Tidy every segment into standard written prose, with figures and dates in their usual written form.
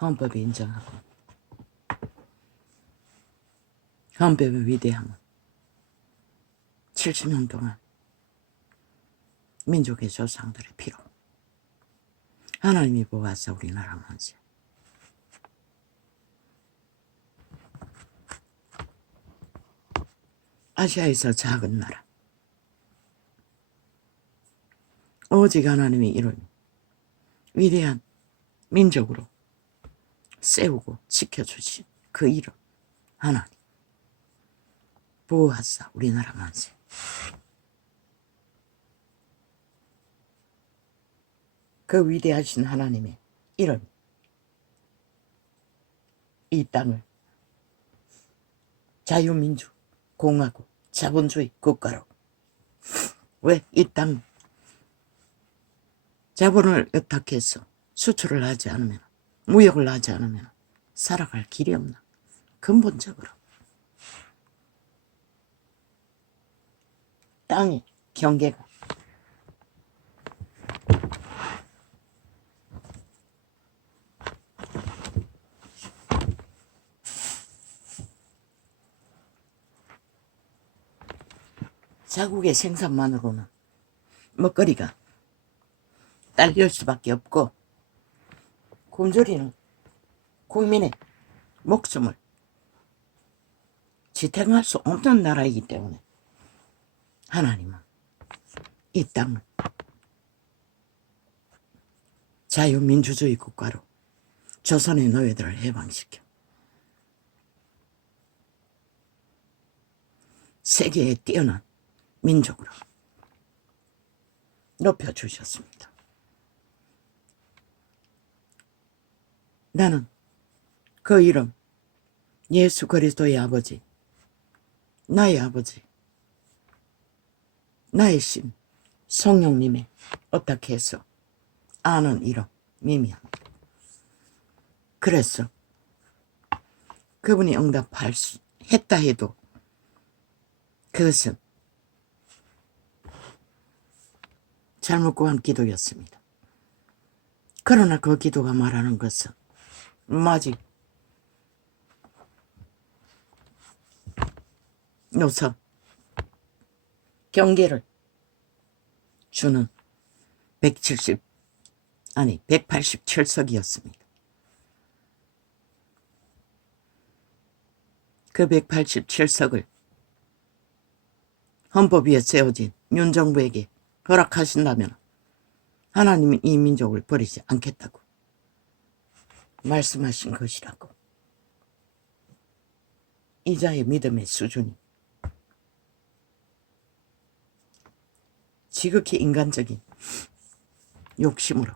헌법이 인정하고 헌법의 위대함은 70년 동안 민족의 조상들의 피로 하나님이 보아서 우리나라 만세. 아시아에서 작은 나라 오직 하나님이 이룬 위대한 민족으로 세우고 지켜주신 그 이름 하나님 보호하사 우리나라 만세. 그 위대하신 하나님의 이름 이 땅을 자유민주 공화국 자본주의 국가로 왜 이 땅 자본을 의탁해서 수출을 하지 않으면 무역을 하지 않으면 살아갈 길이 없나. 근본적으로 땅의 경계가 자국의 생산만으로는 먹거리가 딸릴 수밖에 없고 굶주리는 국민의 목숨을 지탱할 수 없는 나라이기 때문에 하나님은 이 땅을 자유민주주의 국가로 조선의 노예들을 해방시켜 세계에 뛰어난 민족으로 높여주셨습니다. 나는 그 이름 예수 그리스도의 아버지, 나의 아버지, 나의 신 성령님의 어떻게 해서 아는 이름 미미합니다. 그래서 그분이 응답할 수 했다 해도 그것은 잘못 구한 기도였습니다. 그러나 그 기도가 말하는 것은 마지 노선 경계를 주는 187석이었습니다. 그 187석을 헌법 위에 세워진 윤정부에게 허락하신다면 하나님은 이 민족을 버리지 않겠다고 말씀하신 것이라고. 이자의 믿음의 수준이 지극히 인간적인 욕심으로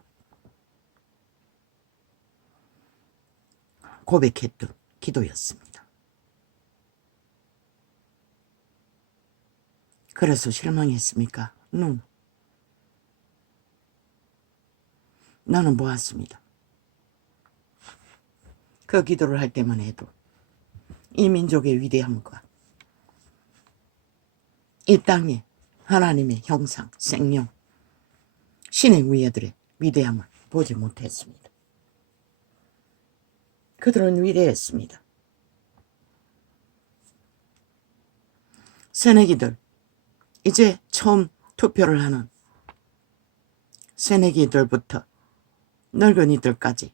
고백했던 기도였습니다. 그래서 실망했습니까? 나는 보았습니다. 그 기도를 할 때만 해도 이 민족의 위대함과 이 땅에 하나님의 형상, 생명, 신의 위애들의 위대함을 보지 못했습니다. 그들은 위대했습니다. 새내기들, 이제 처음 투표를 하는 새내기들부터 늙은이들까지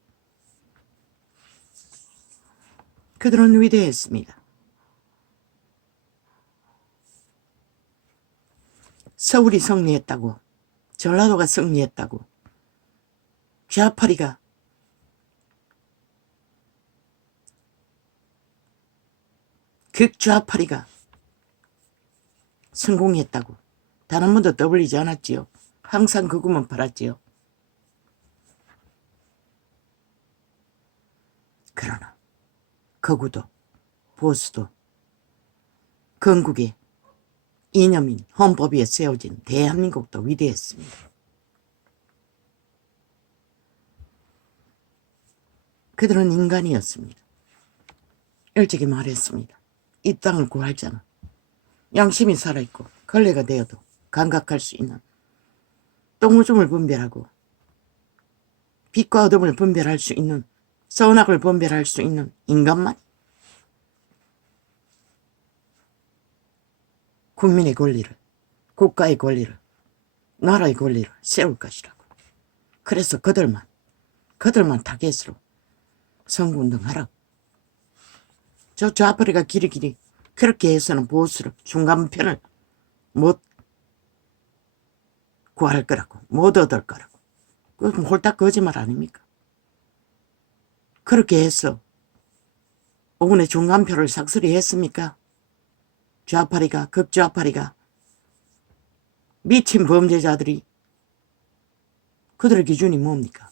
그들은 위대했습니다. 서울이 승리했다고, 전라도가 승리했다고, 좌파리가 극좌파리가 성공했다고 단 한 번도 떠벌리지 않았지요. 항상 그것만 팔았지요. 그러나 거구도 보수도 건국의 이념인 헌법 위에 세워진 대한민국도 위대했습니다. 그들은 인간이었습니다. 일찍이 말했습니다. 이 땅을 구할 자는 양심이 살아있고 걸레가 되어도 감각할 수 있는 똥오줌을 분별하고 빛과 어둠을 분별할 수 있는 선악을 분별할 수 있는 인간만 국민의 권리를, 국가의 권리를, 나라의 권리를 세울 것이라고. 그래서 그들만 타겟으로 선거운동하라고. 저 좌파리가 길이길이 그렇게 해서는 보수를 중간편을 못 구할 거라고, 못 얻을 거라고. 그건 홀딱 거짓말 아닙니까? 그렇게 해서 5분의 중간표를 삭스리 했습니까? 좌파리가, 극좌파리가, 미친 범죄자들이, 그들의 기준이 뭡니까?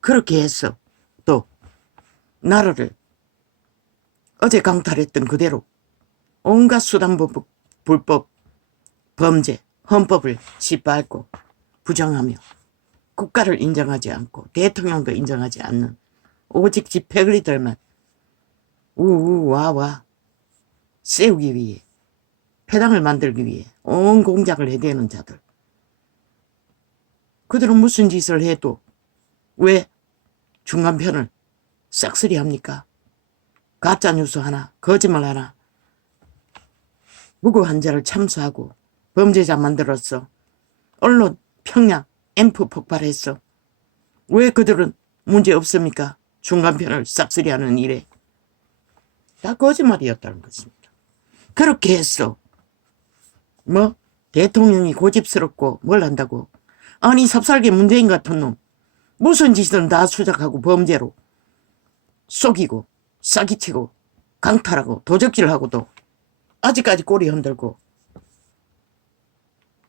그렇게 해서 또 나라를 어제 강탈했던 그대로 온갖 수단법, 불법, 범죄, 헌법을 짓밟고 부정하며 국가를 인정하지 않고 대통령도 인정하지 않는 오직 집회거리들만 우우와와 세우기 위해, 패당을 만들기 위해 온 공작을 해대는 자들. 그들은 무슨 짓을 해도 왜 중간편을 싹쓸이 합니까? 가짜뉴스 하나, 거짓말 하나, 무고한 자를 참수하고 범죄자 만들었어. 언론 평양 앰프 폭발했어. 왜 그들은 문제 없습니까? 중간편을 싹쓸이 하는 일에. 다 거짓말이었다는 것입니다. 그렇게 했어. 뭐 대통령이 고집스럽고 뭘 한다고. 아니 삽살개 문재인 같은 놈 무슨 짓은 다 수작하고 범죄로 속이고 사기치고 강탈하고 도적질하고도 아직까지 꼬리 흔들고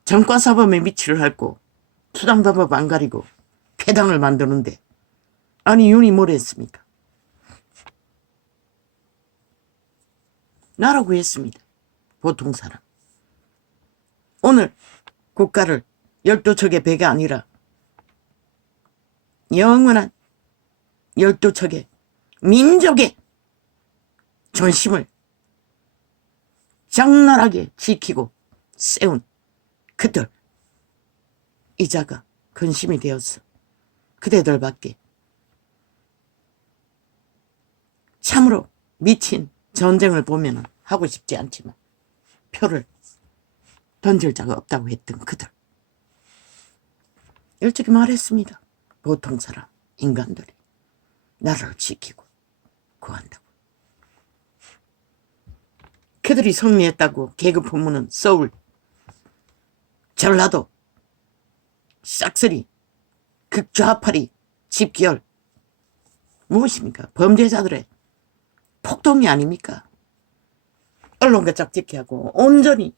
전과사범에 미치를 핥고 수당방법 안 가리고 패당을 만드는데, 아니 윤이 뭘 했습니까? 나라고 했습니다. 보통 사람. 오늘 국가를 12척의 배가 아니라 영원한 12척의 민족의 존심을 장렬하게 지키고 세운 그들, 이자가 근심이 되었어. 그대들밖에 참으로 미친 전쟁을 보면 하고 싶지 않지만 표를 던질 자가 없다고 했던 그들. 일찍이 말했습니다. 보통 사람, 인간들이 나라를 지키고 구한다고. 그들이 승리했다고 계급 풍문은 서울, 전라도, 싹쓸이, 극좌파리, 집결, 무엇입니까? 범죄자들의 폭동이 아닙니까? 언론과 짝짓기하고 온전히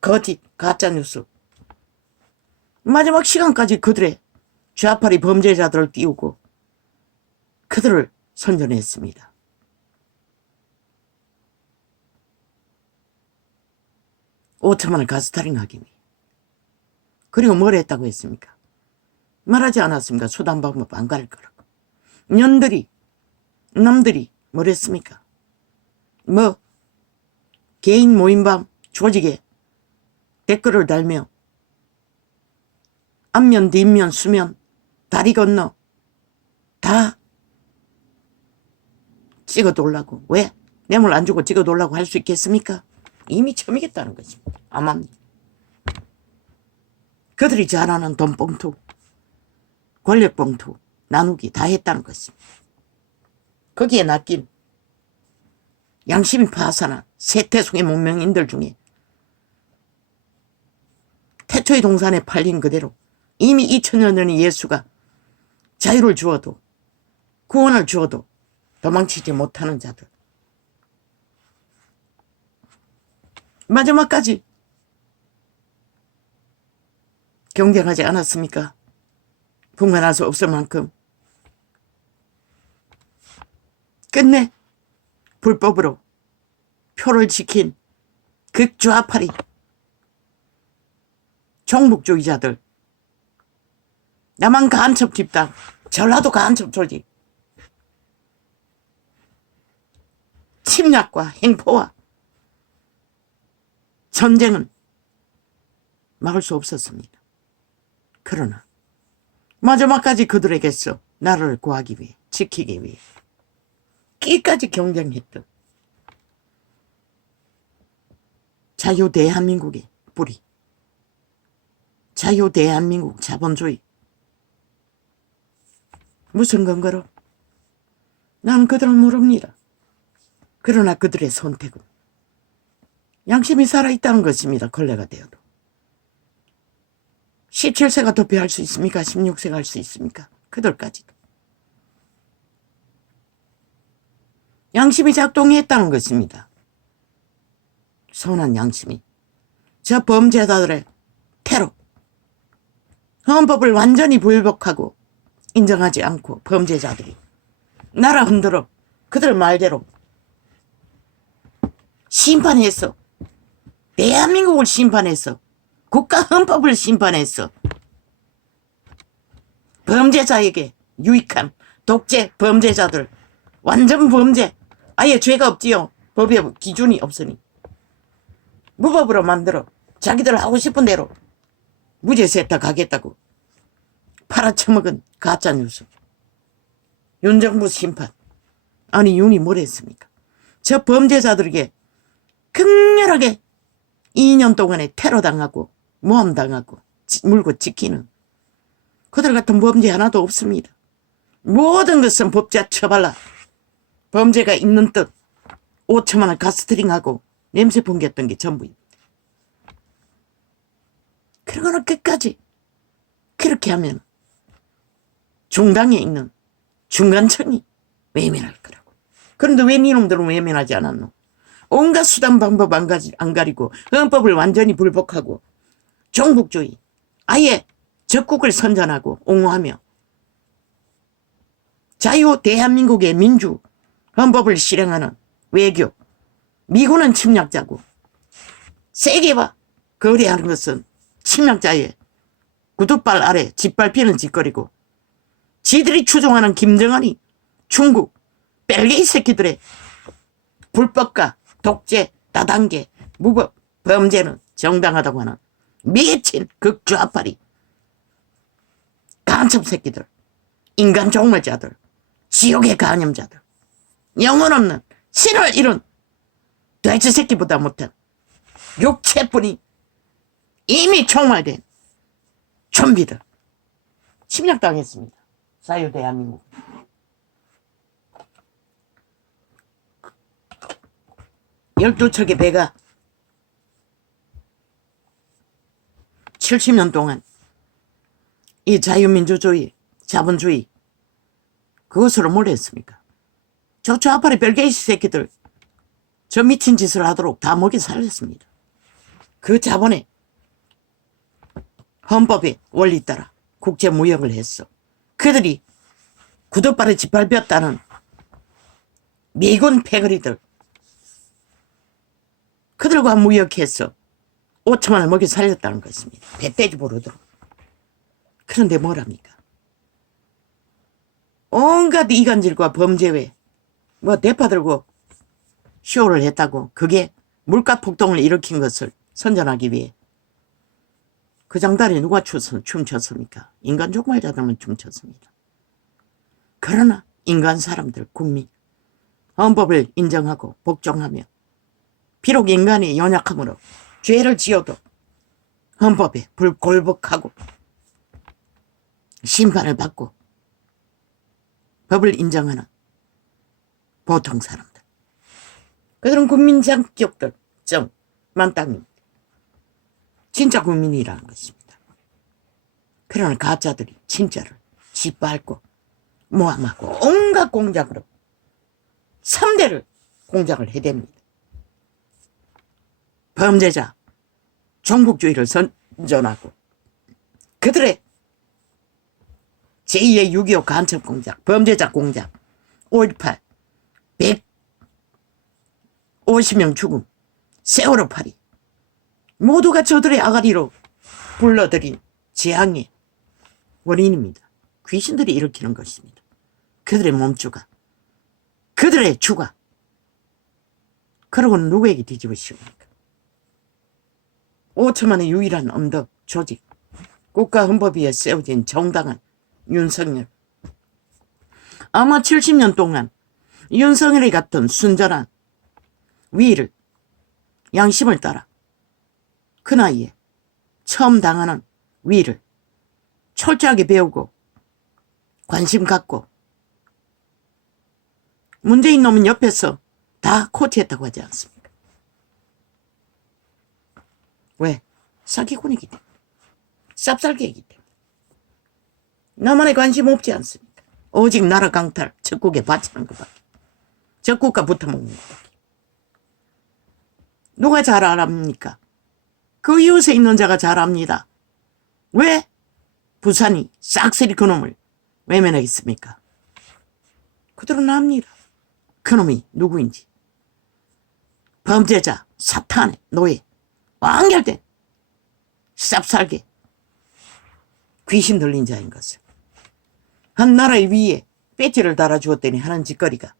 거짓, 가짜뉴스. 마지막 시간까지 그들의 좌파리 범죄자들을 띄우고 그들을 선전했습니다. 오천만을 가스타링하기 위해. 그리고 뭘 했다고 했습니까? 말하지 않았습니까? 수단 방법 안 가릴 거라고. 남들이 뭘 했습니까? 뭐 개인 모임방 조직에 댓글을 달며 앞면 뒷면 수면 다리 건너 다 찍어놓으려고. 왜? 뇌물 안 주고 찍어놓으려고 할 수 있겠습니까? 이미 처음이겠다는 것입니다. 암암리. 그들이 잘 아는 돈봉투, 권력봉투 나누기 다 했다는 것입니다. 거기에 낚인 양심이 파산한 세태송의 문명인들 중에 태초의 동산에 팔린 그대로 이미 2000여 년의 예수가 자유를 주어도 구원을 주어도 도망치지 못하는 자들. 마지막까지 경쟁하지 않았습니까? 분간할 수 없을 만큼. 끝내 불법으로 표를 지킨 극좌파리 종북주의자들, 남한 간첩 집단, 전라도 간첩 조직, 침략과 행포와 전쟁은 막을 수 없었습니다. 그러나 마지막까지 그들에게서 나라를 구하기 위해 지키기 위해 끼까지 경쟁했던 자유 대한민국의 뿌리, 자유 대한민국 자본주의. 무슨 근거로? 난 그들을 모릅니다. 그러나 그들의 선택은 양심이 살아있다는 것입니다. 걸레가 되어도. 17세가 도피할 수 있습니까? 16세가 할 수 있습니까? 그들까지도. 양심이 작동했다는 것입니다. 선한 양심이. 저 범죄자들의 테러, 헌법을 완전히 불복하고 인정하지 않고 범죄자들이 나라 흔들어 그들 말대로 심판했어. 대한민국을 심판했어. 국가 헌법을 심판했어. 범죄자에게 유익한 독재 범죄자들, 완전 범죄, 아예 죄가 없지요. 법에 기준이 없으니 무법으로 만들어 자기들 하고 싶은 대로 무죄 세탁하겠다고 팔아쳐먹은 가짜뉴스. 윤정부 심판. 아니 윤이 뭘 했습니까? 저 범죄자들에게 극렬하게 2년 동안에 테러당하고 모함당하고 물고 지키는 그들 같은 범죄 하나도 없습니다. 모든 것은 법자 처발라. 범죄가 있는 듯 5천만 원 가스트링하고 냄새 풍겼던 게 전부입니다. 그러고는 끝까지 그렇게 하면 중당에 있는 중간층이 외면할 거라고. 그런데 왜 니놈들은 외면하지 않았노? 온갖 수단 방법 안 가리고 헌법을 완전히 불복하고 종북주의, 아예 적국을 선전하고 옹호하며 자유 대한민국의 민주 헌법을 실행하는 외교, 미군은 침략자고 세계와 거래하는 것은 침략자의 구두발 아래 짓밟히는 짓거리고 지들이 추종하는 김정은이 중국 벨게이 새끼들의 불법과 독재, 다단계, 무법, 범죄는 정당하다고 하는 미친 극좌파리 간첩 새끼들, 인간 종말자들, 지옥의 간염자들, 영혼 없는 신을 잃은 돼지 새끼보다 못한 육체뿐이 이미 총말된 좀비들 침략당했습니다. 자유 대한민국. 12척의 배가 70년 동안 이 자유민주주의, 자본주의 그것으로 뭘 했습니까? 저 좌파리 벨게이스 새끼들 저 미친 짓을 하도록 다 먹여 살렸습니다. 그 자본에 헌법의 원리 따라 국제무역을 했어. 그들이 구두발에 짓밟혔다는 미군 패거리들 그들과 무역해서 5천만 원을 먹여 살렸다는 것입니다. 배떼지 부르도록. 그런데 뭐랍니까? 온갖 이간질과 범죄 외 뭐 대파 들고 쇼를 했다고 그게 물가 폭등을 일으킨 것을 선전하기 위해 그 장단에 누가 춤췄습니까? 인간 종말자들만 춤췄습니다. 그러나 인간 사람들 국민 헌법을 인정하고 복종하며 비록 인간이 연약함으로 죄를 지어도 헌법에 불골복하고 심판을 받고 법을 인정하는 보통 사람들. 그들은 국민 장격들 정 만땅입니다. 진짜 국민이라는 것입니다. 그러나 가짜들이 진짜를 짓밟고 모함하고 온갖 공작으로 3대를 공작을 해댑니다. 범죄자, 종북주의를 선전하고 그들의 제2의 6.25 간첩 공작, 범죄자 공작, 5.18, 150명 죽음, 세월호 파리 모두가 저들의 아가리로 불러들인 재앙의 원인입니다. 귀신들이 일으키는 것입니다. 그들의 몸주가, 그들의 주가. 그러고는 누구에게 뒤집어 씌웁니까? 5천만의 유일한 언덕 조직, 국가 헌법 위에 세워진 정당한 윤석열. 아마 70년 동안 윤석열이 같은 순전한 위를 양심을 따라 그 나이에 처음 당하는 위를 철저하게 배우고 관심 갖고 문재인 놈은 옆에서 다 코치했다고 하지 않습니까? 왜? 사기꾼이기 때문에. 쌉쌀개이기 때문에. 나만의 관심 없지 않습니까? 오직 나라 강탈, 적국에 바치는 것밖에. 적국과 붙어먹는 것밖에. 누가 잘 알합니까? 그 이웃에 있는 자가 잘 압니다. 왜 부산이 싹쓸이 그놈을 외면하겠습니까? 그들은 압니다. 그놈이 누구인지. 범죄자, 사탄의 노예, 완결된 쌉쌀개 귀신 들린 자인 것을. 한 나라의 위에 배지를 달아주었더니 하는 짓거리가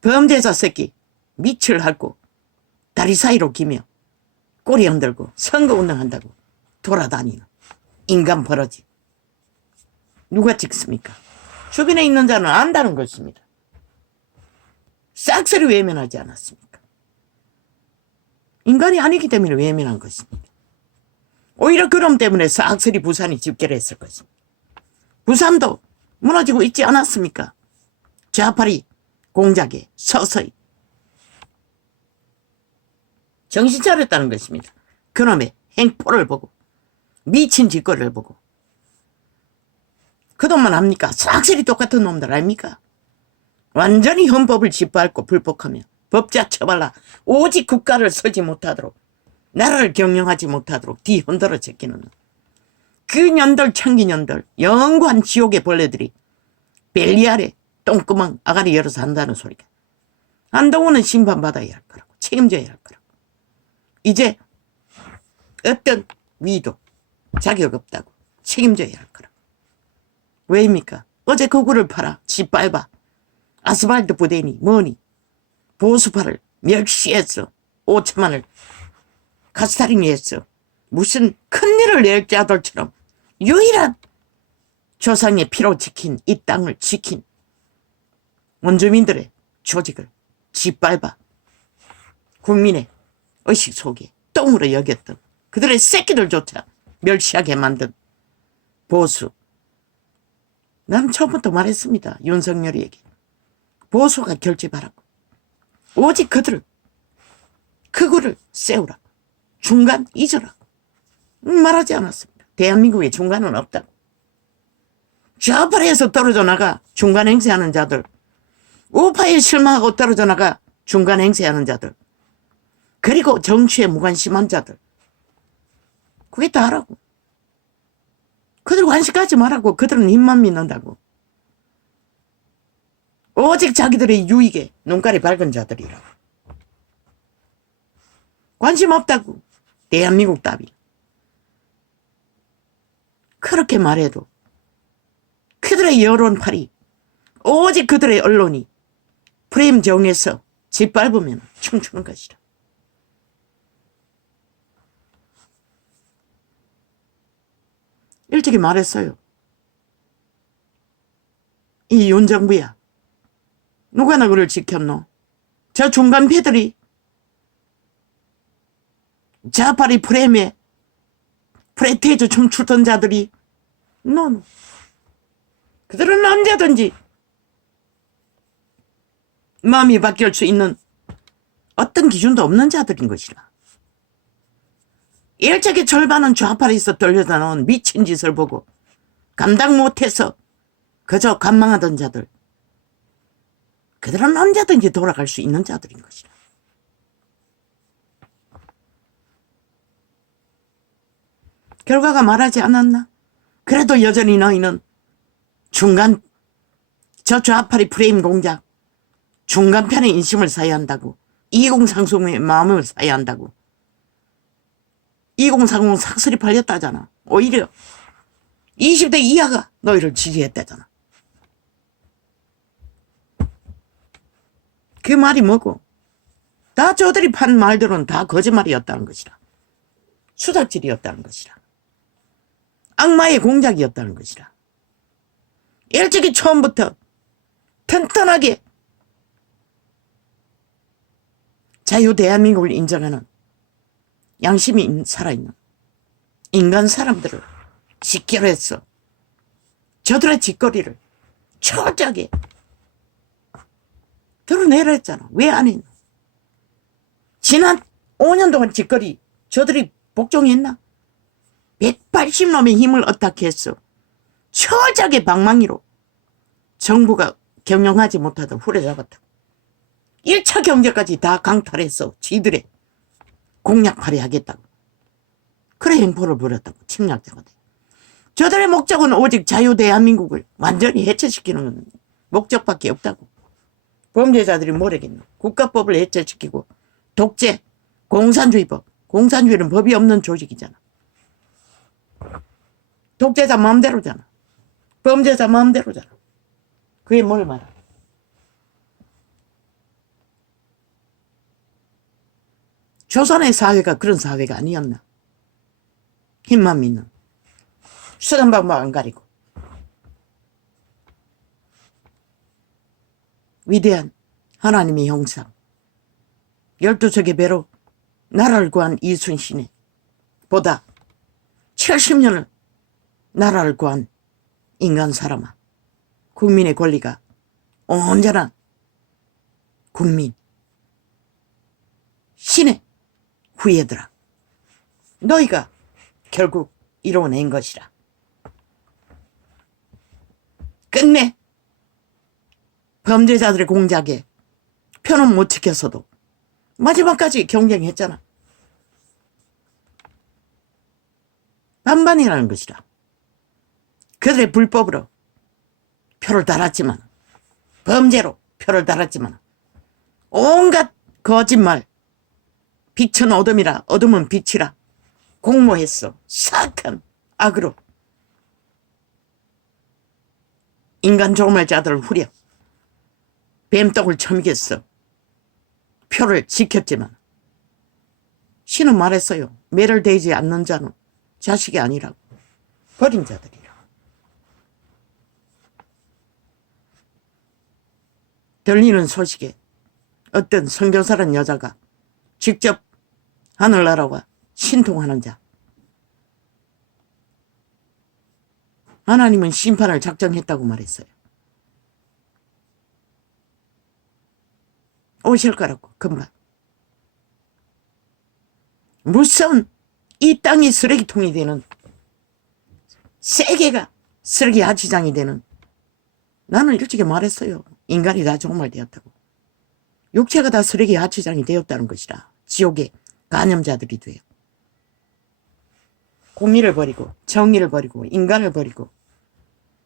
범죄자 새끼 밑을 핥고 다리 사이로 기며 꼬리 흔들고 선거운동한다고 돌아다니는 인간 버러지. 누가 찍습니까? 주변에 있는 자는 안다는 것입니다. 싹쓸이 외면하지 않았습니까? 인간이 아니기 때문에 외면한 것입니다. 오히려 그럼 때문에 싹쓸이 부산이 집결했을 것입니다. 부산도 무너지고 있지 않았습니까? 좌파리 공작에 서서히 정신 차렸다는 것입니다. 그놈의 행포를 보고 미친 짓거리를 보고. 그것만 합니까? 싹쓸이 똑같은 놈들 아닙니까? 완전히 헌법을 짓밟고 불복하며 법자 처발라 오직 국가를 서지 못하도록 나라를 경영하지 못하도록 뒤흔들어 제끼는 그 년들 청기년들 영구한 지옥의 벌레들이 벨리 아래 똥구멍 아가리 열어서 한다는 소리가. 한동훈은 심판받아야 할 거라고. 책임져야 할 거라고. 이제 어떤 위도 자격 없다고 책임져야 할 거라고. 왜입니까? 어제 거구를 팔아 짓밟아 아스팔트 부대니 뭐니 보수파를 멸시했어. 5천만을 가스타링이 했어. 무슨 큰일을 낼 자들처럼 유일한 조상의 피로 지킨 이 땅을 지킨 원주민들의 조직을 짓밟아 국민의 의식 속에 똥으로 여겼던 그들의 새끼들조차 멸시하게 만든 보수. 난 처음부터 말했습니다. 윤석열이에게. 보수가 결집하라고. 오직 그들을 그거를 세우라고. 중간 잊어라고. 말하지 않았습니다. 대한민국에 중간은 없다고. 좌파에서 떨어져 나가 중간 행세하는 자들, 우파에 실망하고 떨어져 나가 중간 행세하는 자들, 그리고 정치에 무관심한 자들. 그게 다라고. 그들 관심 가지 말라고. 그들은 힘만 믿는다고. 오직 자기들의 유익에 눈깔이 밝은 자들이라고. 관심 없다고. 대한민국 따위. 그렇게 말해도 그들의 여론팔이 오직 그들의 언론이 프레임 정해서 짓밟으면 춤추는 것이라. 일찍이 말했어요. 이 윤정부야. 누가 너를 지켰노? 저 중간패들이 좌파리 프레임에 프레테이즈 춤추던 자들이 노노. 그들은 언제든지 마음이 바뀔 수 있는 어떤 기준도 없는 자들인 것이라. 일찍이 절반은 좌파리에서 떨려다 나온 미친 짓을 보고 감당 못해서 그저 관망하던 자들. 그들은 언제든지 돌아갈 수 있는 자들인 것이라. 결과가 말하지 않았나? 그래도 여전히 너희는 중간, 저 좌파리 프레임 공작, 중간편의 인심을 사야 한다고. 2030의 마음을 사야 한다고. 2030 삭슬이 팔렸다잖아. 오히려 20대 이하가 너희를 지지했다잖아. 그 말이 뭐고? 다 저들이 판 말들은 다 거짓말이었다는 것이라. 수작질이었다는 것이라. 악마의 공작이었다는 것이라. 일찍이 처음부터 튼튼하게 자유 대한민국을 인정하는 양심이 살아있는 인간 사람들을 직결해서 저들의 짓거리를 철저하게 드러내라 했잖아. 왜 안 했나? 지난 5년 동안 짓거리 저들이 복종했나? 180놈의 힘을 어떻게 했어? 철저하게 방망이로 정부가 경영하지 못하도록 후려잡았다. 1차 경제까지 다 강탈해서 지들의 공약 발휘하겠다고. 그래 행포를 벌였다고. 침략자가 돼. 저들의 목적은 오직 자유 대한민국을 완전히 해체시키는 목적밖에 없다고. 범죄자들이 뭐래겠노? 국가법을 해체시키고 독재, 공산주의법. 공산주의는 법이 없는 조직이잖아. 독재자 마음대로잖아. 범죄자 마음대로잖아. 그게 뭘 말하? 조선의 사회가 그런 사회가 아니었나? 힘만 믿는. 수단 방법 안 가리고. 위대한 하나님의 형상. 12척의 배로 나라를 구한 이순신에 보다 70년을 나라를 구한 인간 사람아. 국민의 권리가 온전한 국민. 신의 후예들아. 너희가 결국 이뤄낸 것이라. 끝내 범죄자들의 공작에 표는 못 지켰어도 마지막까지 경쟁했잖아. 반반이라는 것이라. 그들의 불법으로 표를 달았지만, 범죄로 표를 달았지만, 온갖 거짓말, 빛은 어둠이라 어둠은 빛이라 공모했어. 사악한 악으로 인간 종말자들을 후려 뱀떡을 처먹였어. 표를 지켰지만 신은 말했어요. 매를 대지 않는 자는 자식이 아니라고. 버린 자들이라. 들리는 소식에 어떤 선교사란 여자가 직접 하늘나라와 신통하는 자. 하나님은 심판을 작정했다고 말했어요. 오실 거라고 금방. 무슨 이 땅이 쓰레기통이 되는, 세계가 쓰레기 아치장이 되는. 나는 일찍이 말했어요. 인간이 다 종말되었다고. 육체가 다 쓰레기 아치장이 되었다는 것이라. 지옥의 간염자들이 돼요. 공의를 버리고 정의를 버리고 인간을 버리고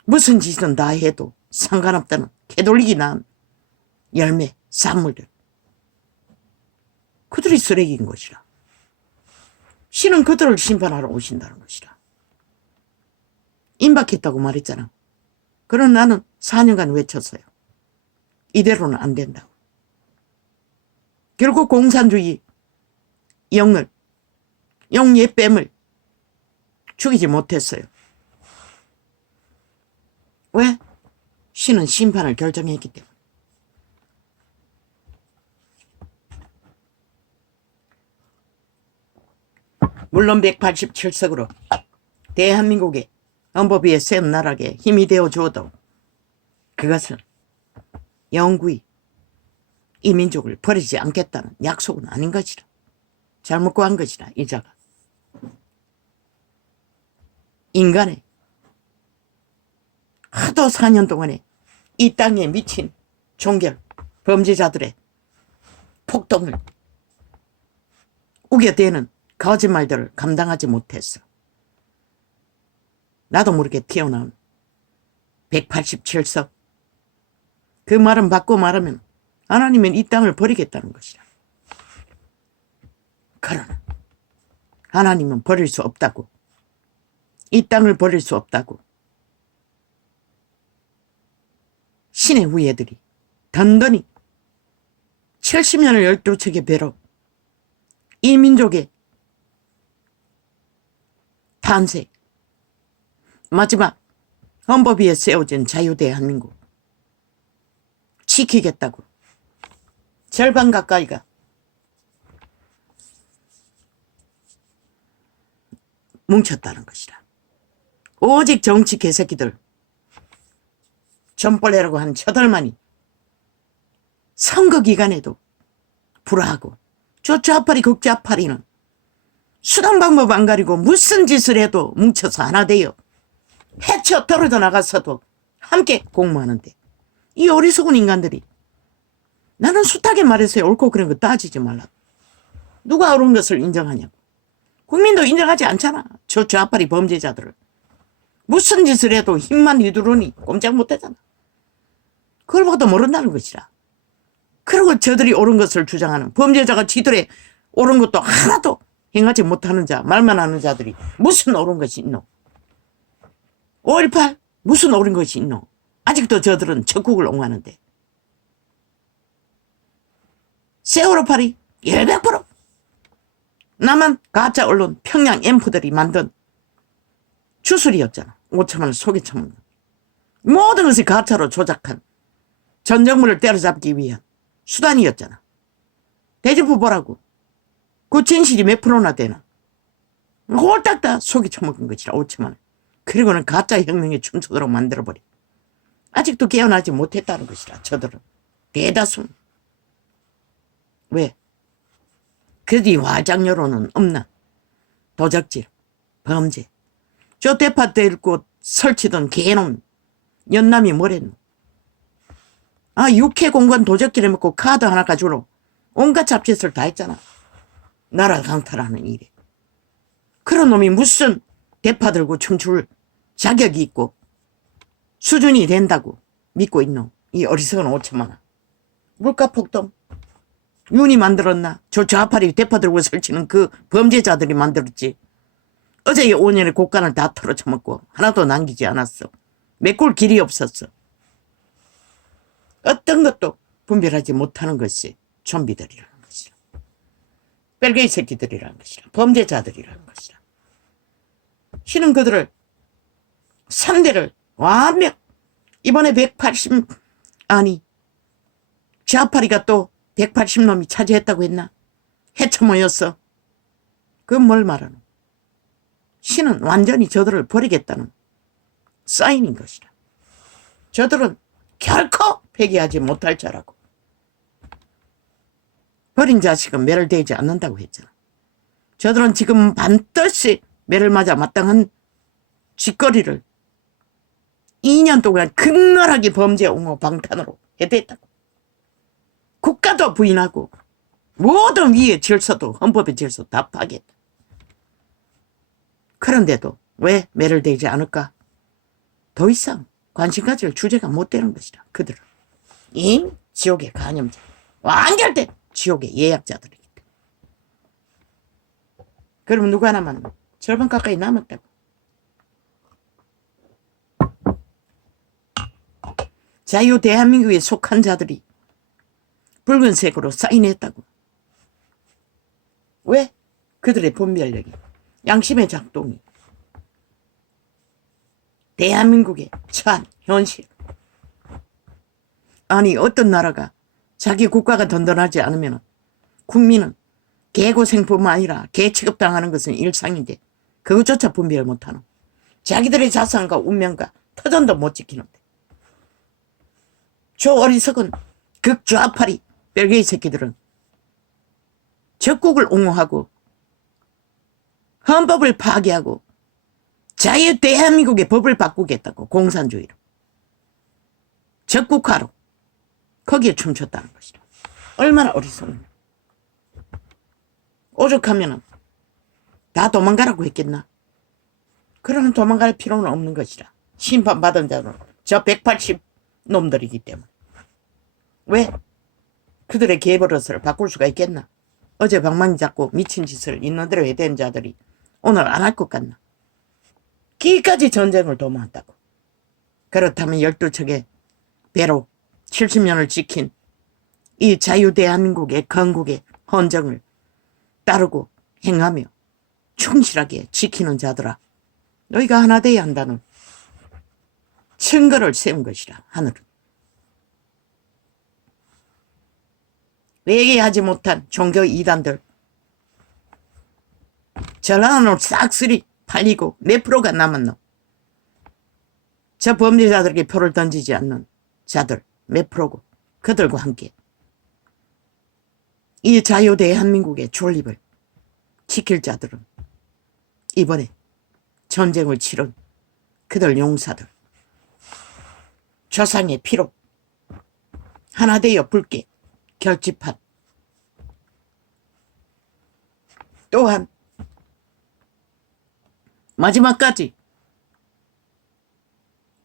무슨 짓은 다 해도 상관없다는 개돌리기 난 열매, 산물들. 그들이 쓰레기인 것이라. 신은 그들을 심판하러 오신다는 것이라. 임박했다고 말했잖아. 그러나 나는 4년간 외쳤어요. 이대로는 안 된다고. 결국 공산주의 영을, 영예뱀을 죽이지 못했어요. 왜? 신은 심판을 결정했기 때문에. 물론 187석으로 대한민국의 헌법 위에 세운 나라에 힘이 되어 주어도 그것은 영구히 이 민족을 버리지 않겠다는 약속은 아닌 것이라. 잘못 구한 것이라. 이자가 인간의 하도 4년 동안에 이 땅에 미친 종결 범죄자들의 폭동을 우겨대는 거짓말들을 감당하지 못했어. 나도 모르게 튀어나온 187석. 그 말은 바꿔 말하면 하나님은 이 땅을 버리겠다는 것이라. 그러나 하나님은 버릴 수 없다고. 이 땅을 버릴 수 없다고. 신의 후예들이 든든히 70년을 12척의 배로 이 민족의 탄생, 마지막 헌법 위에 세워진 자유 대한민국, 지키겠다고 절반 가까이가 뭉쳤다는 것이라. 오직 정치 개새끼들 전벌레라고 한 저들만이 선거 기간에도 불화하고 저 좌파리 극좌파리는 수단 방법 안 가리고 무슨 짓을 해도 뭉쳐서 하나 돼요. 해쳐 떨어져 나갔어도 함께 공모하는데 이 어리석은 인간들이 나는 숱하게 말했어요. 옳고 그런 거 따지지 말라고. 누가 옳은 것을 인정하냐고. 국민도 인정하지 않잖아. 저 좌파리 범죄자들을. 무슨 짓을 해도 힘만 휘두르니 꼼짝 못하잖아. 그걸 보고도 모른다는 것이라. 그리고 저들이 옳은 것을 주장하는 범죄자가 지들의 옳은 것도 하나도 행하지 못하는 자, 말만 하는 자들이 무슨 옳은 것이 있노? 5.18 무슨 옳은 것이 있노? 아직도 저들은 적국을 옹호하는데. 세월호 파리 100% 남한 가짜 언론 평양 엠프들이 만든 주술이었잖아. 5천만을 속에 처먹는 모든 것이 가짜로 조작한 전 정부를 때려잡기 위한 수단이었잖아. 대지부 보라고. 그 진실이 몇 프로나 되나. 홀딱 다 속에 처먹은 것이라 5천만을. 그리고는 가짜 혁명에 춤추도록 만들어버려. 아직도 깨어나지 못했다는 것이라 저들은. 대다수. 왜? 그래도 이 화장 여론은 없나? 도적질, 범죄. 저 대파 때리고 설치던 개놈 연남이 뭐랬노? 아, 육해 공간 도적질 해먹고 카드 하나 가지고 온갖 잡짓을 다 했잖아. 나라 강탈하는 일에. 그런 놈이 무슨 대파 들고 춤출 자격이 있고 수준이 된다고 믿고 있노? 이 어리석은 5천만원. 물가 폭등. 윤이 만들었나? 저 좌파리 대파 들고 설치는 그 범죄자들이 만들었지. 어제 5년의 곡간을 다 털어쳐먹고 하나도 남기지 않았어. 메꿀 길이 없었어. 어떤 것도 분별하지 못하는 것이 좀비들이라는 것이라. 뺄개이 새끼들이라는 것이라. 범죄자들이라는 것이라. 신은 그들을 3대를 완벽 이번에 180 아니 좌파리가 또 180놈이 차지했다고 했나? 해쳐모였어. 그건 뭘 말하노? 신은 완전히 저들을 버리겠다는 사인인 것이라. 저들은 결코 회개하지 못할 자라고. 버린 자식은 매를 대지 않는다고 했잖아. 저들은 지금 반드시 매를 맞아 마땅한 쥐거리를 2년 동안 극렬하게 범죄 옹호 방탄으로 해댔다고. 국가도 부인하고 모든 위의 질서도 헌법의 질서 다 파괴했다. 그런데도 왜 매를 대지 않을까? 더 이상 관심 가질 주제가 못 되는 것이다. 그들은 이 지옥의 간염자, 완결된 지옥의 예약자들이기 때문에. 그러면 누가 남았나? 절반 가까이 남았다고. 자유 대한민국에 속한 자들이 붉은색으로 사인했다고. 왜? 그들의 분별력이, 양심의 작동이 대한민국에 처한 현실. 아니 어떤 나라가 자기 국가가 든든하지 않으면 국민은 개고생뿐만 아니라 개 취급당하는 것은 일상인데 그것조차 분별 못하는, 자기들의 자산과 운명과 터전도 못 지키는데 저 어리석은 극좌파리 뺄개이 새끼들은 적국을 옹호하고 헌법을 파괴하고 자유 대한민국의 법을 바꾸겠다고 공산주의로 적국화로 거기에 춤췄다는 것이다. 얼마나 어리석냐. 오죽하면은 다 도망가라고 했겠나? 그러면 도망갈 필요는 없는 것이라. 심판받은 자는 저 180 놈들이기 때문에. 왜? 그들의 개버릇을 바꿀 수가 있겠나? 어제 방망이 잡고 미친 짓을 있는 대로 해댄 자들이 오늘 안 할 것 같나? 기까지 전쟁을 도모한다고. 그렇다면 12척의 배로 70년을 지킨 이 자유 대한민국의 건국의 헌정을 따르고 행하며 충실하게 지키는 자들아, 너희가 하나 돼야 한다는 증거를 세운 것이라. 하늘은 회개하지 못한 종교 이단들 전란으로 싹쓸이 팔리고 몇 프로가 남았노? 저 범죄자들에게 표를 던지지 않는 자들 몇 프로고 그들과 함께 이 자유 대한민국의 존립을 지킬 자들은 이번에 전쟁을 치른 그들 용사들 조상의 피로 하나 되어 붉게 결집한 또한 마지막까지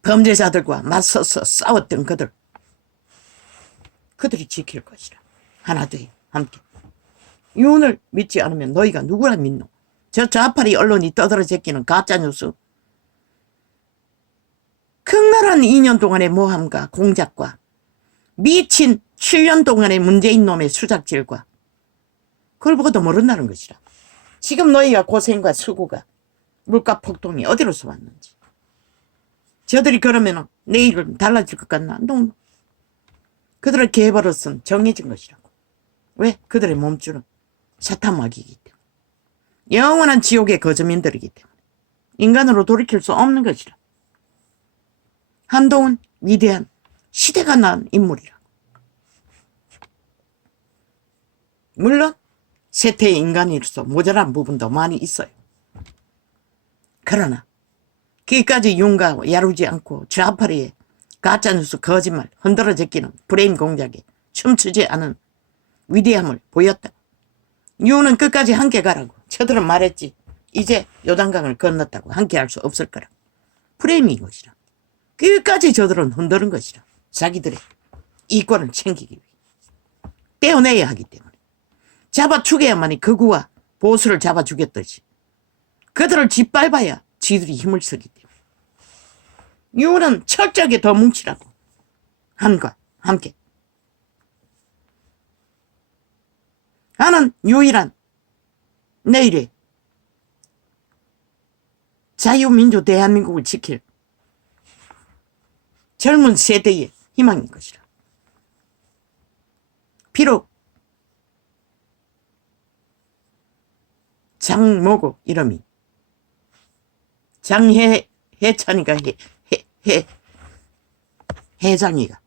범죄자들과 맞서서 싸웠던 그들이 지킬 것이라. 하나 되어 함께. 윤을 믿지 않으면 너희가 누구라 믿노? 저 좌파리 언론이 떠들어 제끼는 가짜뉴스. 극렬한 2년 동안의 모함과 공작과 미친 7년 동안의 문재인 놈의 수작질과 그걸 보고도 모른다는 것이라. 지금 너희가 고생과 수고가 물가 폭동이 어디로서 왔는지. 저들이 그러면 내일은 달라질 것 같나? No. 그들의 계버릇은 정해진 것이라고. 왜? 그들의 몸줄은 사탄마귀이기 때문에. 영원한 지옥의 거주민들이기 때문에. 인간으로 돌이킬 수 없는 것이라. 한동훈 위대한 시대가 난 인물이라고. 물론 세태의 인간으로서 모자란 부분도 많이 있어요. 그러나 거기까지 윤과 야루지 않고 좌파리의 가짜뉴스 거짓말 흔들어 제끼는 프레임 공작에 춤추지 않은 위대함을 보였다. 윤은 끝까지 함께 가라고. 저들은 말했지. 이제 요단강을 건넜다고 함께 할 수 없을 거라. 프레임인 것이라. 끝까지 저들은 흔드는 것이라. 자기들의 이권을 챙기기 위해. 떼어내야 하기 때문에. 잡아 죽여야만이 극우와 보수를 잡아 죽였듯이. 그들을 짓밟아야 지들이 힘을 쓰기 때문에. 윤은 철저하게 더 뭉치라고. 한과 함께. 나는 유일한 내일의 자유민주 대한민국을 지킬 젊은 세대의 희망인 것이라. 비록 장모고 이름이 장해찬이가 해장이가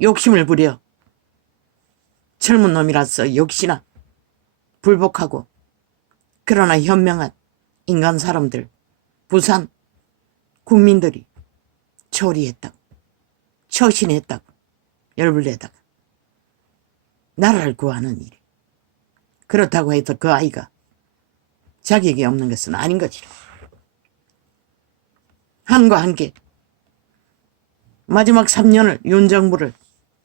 욕심을 부려 젊은 놈이라서 역시나 불복하고 그러나 현명한 인간 사람들 부산 국민들이 처리했다고 처신했다고 열불내다가 나라를 구하는 일이 그렇다고 해서 그 아이가 자격이 없는 것은 아닌 것이라. 한과 함께 마지막 3년을 윤 정부를